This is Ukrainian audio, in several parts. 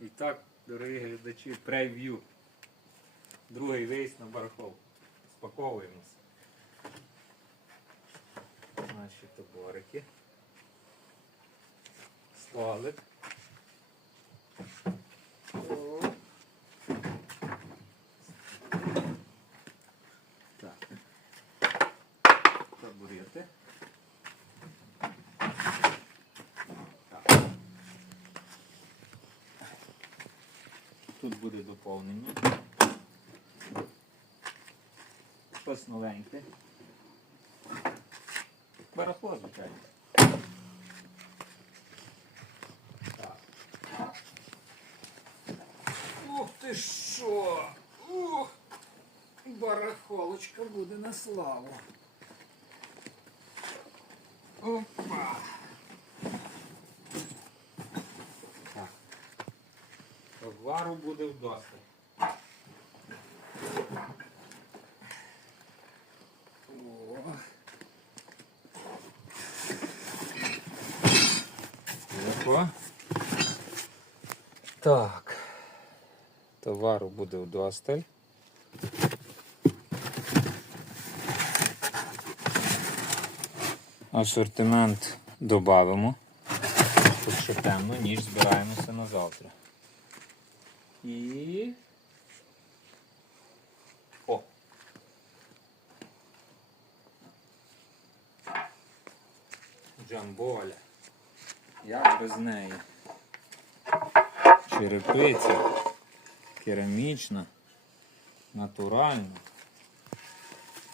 І так, дорогі глядачі, прев'ю. Другий виїзд на барахол. Спаковуємося. Наші таборики. Столик. О. Так. Табурети. Так. Тут буде доповнення. Щось новеньке. Барахло, звичайно. Ух ти що! Ух! Барахолочка буде на славу. Опа! Товару буде вдосталь. О. Так. Товару буде вдосталь. Асортимент додамо. Тут ще темно, ніж збираємося на завтра. І. О! Джамболя. Як без неї? Черепиця. Керамічна. Натуральна.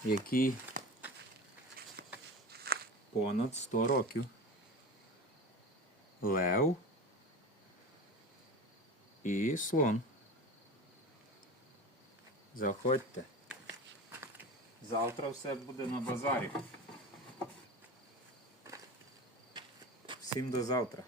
Який понад 100 років. Лев і слон. Заходьте. Завтра все буде на базарі. Всім до завтра.